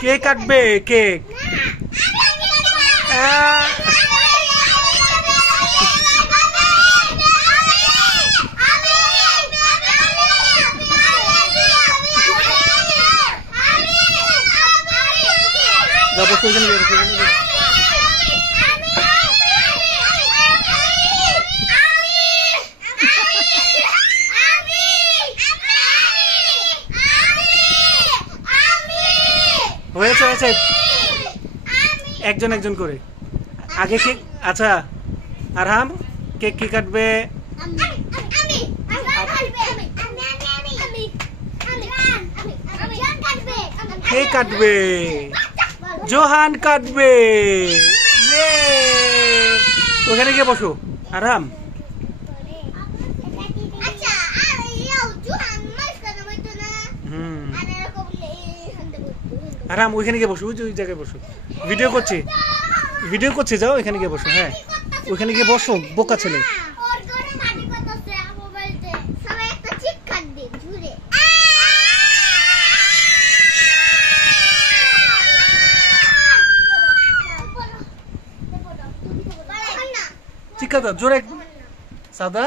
কে কাটবে কেক? হয়েছে হয়েছে, একজন একজন করে আগে কেক। আচ্ছা আরহাম কেক কি কাটবে? কে কাটবে? জোহান কাটবে। ওখানে গিয়ে বসো আরহাম। আরাম ওইখানে গিয়ে বসো, ওই জায়গায় বসো। ভিডিও করছে, যাও এখানে গিয়ে বসো। হ্যাঁ ওইখানে গিয়ে বসো, বোকা ছেলে। চিকা দাও জোরে সাদা।